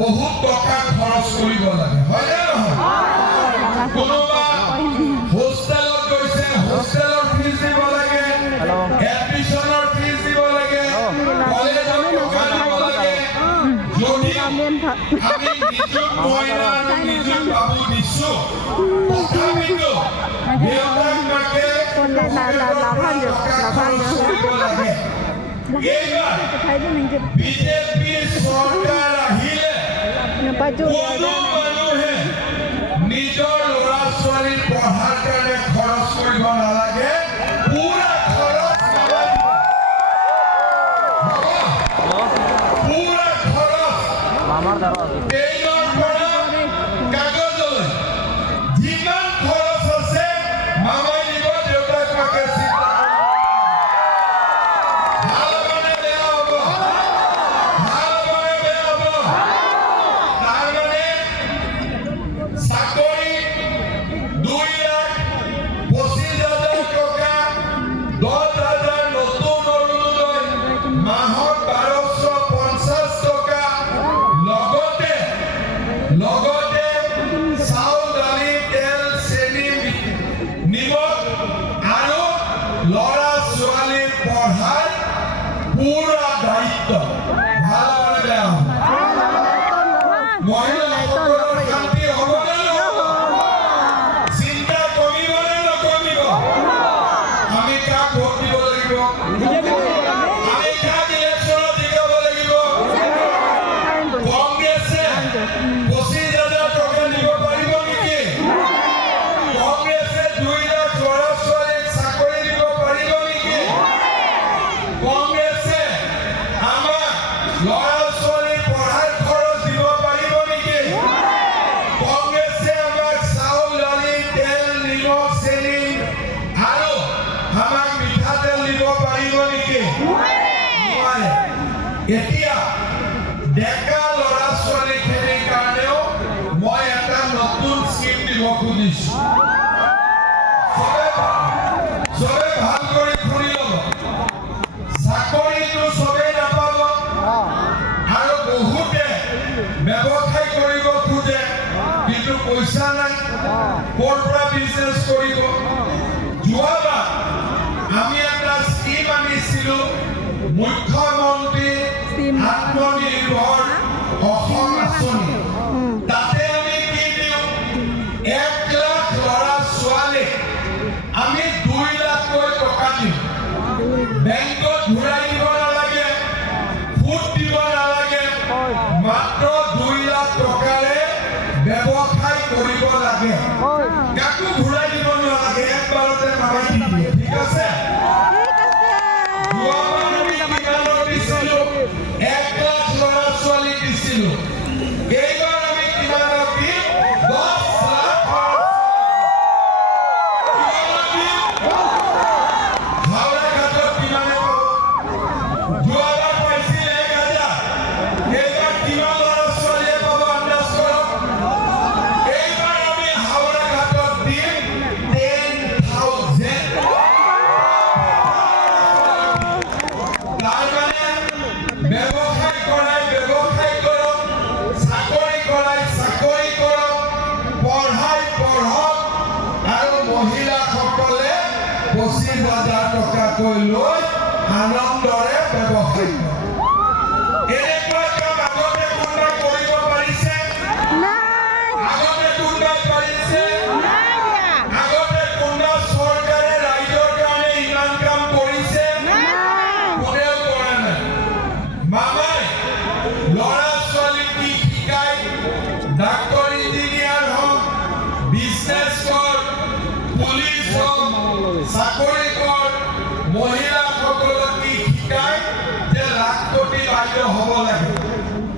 বহুত টকা খৰচ কৰিব লাগে, হয়নে নহয়? কোনোবা হোষ্টেলত গৈছে, হোষ্টেলৰ ফিজ দিব লাগে, এডমিশ্যনৰ ফিজ দিব লাগে, কলেজত টকা দিব লাগে। যদি আমি নিযুত মহিলা আৰু নিযুত বাবু দিছো, তথাপিতো দেউতাক মাকে বিজেপি চৰকাৰ আহিলে কোনো মানুহে নিজৰ ল'ৰা ছোৱালীৰ পঢ়াৰ কাৰণে খৰচ কৰিব নালাগে, পুৰা খৰচ ট্ৰেইনৰ পৰা কাগজলৈ যিমান খৰচ আছে মামাই দিব, দেউতাক মাকে চিন্তা ল'ৰা ছোৱালীৰ পঢ়াৰ পুৰা দায়িত্ব। ভাল মানে বেয়া মহিলাসকলৰ শান্তি হ'বনে নহ'ব? চিন্তা কমিবনে নকমিব? আমি কাক ভোট দিব লাগিব? আমি কাক ইলেকশ্যনত জিকাব লাগিব? কংগ্ৰেছে 25,000 টকা দিব পাৰিব নেকি? কংগ্ৰেছে 2 লাখ ল'ৰা ছোৱালীক চাকৰি দিব পাৰিব নেকি? কংগ্ৰেছে আমাক ল'ৰা ছোৱালীৰ পঢ়াৰ খৰচ দিব পাৰিব নেকি? কংগ্ৰেছে আমাক চাউল দালি তেল নিমখ চেনি আৰু আমাক মিঠাতেল দিব পাৰিব নেকি? নোৱাৰে। এতিয়া ডেকা ল'ৰা ছোৱালীখিনিৰ কাৰণেও মই এটা নতুন স্কিম দিব খুজিছো। চবে ভাল কৰি শুনি ল'ব। চাকৰিটো চবেই নাপাব আৰু বহুতে ব্যৱসায় কৰিব খোজে, কিন্তু পইচা নাই, ক'ৰ পৰা বিজনেছ কৰিব? যোৱাবাৰ আমি এটা স্কিম আনিছিলো, মুখ্যমন্ত্ৰী আত্মনিৰ্ভৰ অসম আঁচনি। তাতে আমি কি দিওঁ? 1 লাখ ল'ৰা ছোৱালীক আমি 2 লাখকৈ টকা দিওঁ। বেংকত ঘূৰাই দিব নালাগে, সুদ দিব নালাগে, মাত্ৰ 2 লাখ টকাৰে ব্যৱসায় কৰিব লাগে। কাকো ঘূৰাই দিব নালাগে, একবাৰতে মামাই দি দিয়ে। ঠিক আছে? যোৱাবাৰ আমি কিমানত দিছিলো? 1 লাখ ল'ৰা ছোৱালীক দিছিলো। এইবাৰ আমি কিমানত দিম? 10 লাখ। হাওৰা ঘাটত কিমানে পাব? যোৱাবাৰ পাইছিল 1,000। এইবাৰ কিমান ল'ৰা ছোৱালীয়ে পাব আন্দাজ কৰক। এইবাৰ আমি হাওৰা ঘাটত দিম 10,000। তাৰমানে ব্যৱসায় কৰাই ব্যৱসায় কৰক, চাকৰি কৰাই চাকৰি কৰক, পঢ়াই পঢ়ক, আৰু মহিলাসকলে 25,000 টকাকৈ লৈ আনন্দৰে ব্যৱসায় কৰক। এনেকুৱা কাম আগতে কোনোবাই কৰিব পাৰিছে? আগতে কোনোবাই পাৰিছে? আগতে কোনোবা চৰকাৰে ৰাইজৰ কাৰণে ইমান কাম কৰিছে? কোনেও কৰা নাই। মামাই ল'ৰা ছোৱালীক কি শিকায়? ডাক্তৰ ইঞ্জিনিয়াৰ হওক, বিজনেছ কৰ, পুলিচ হওক, চাকৰি কৰ, মহিলা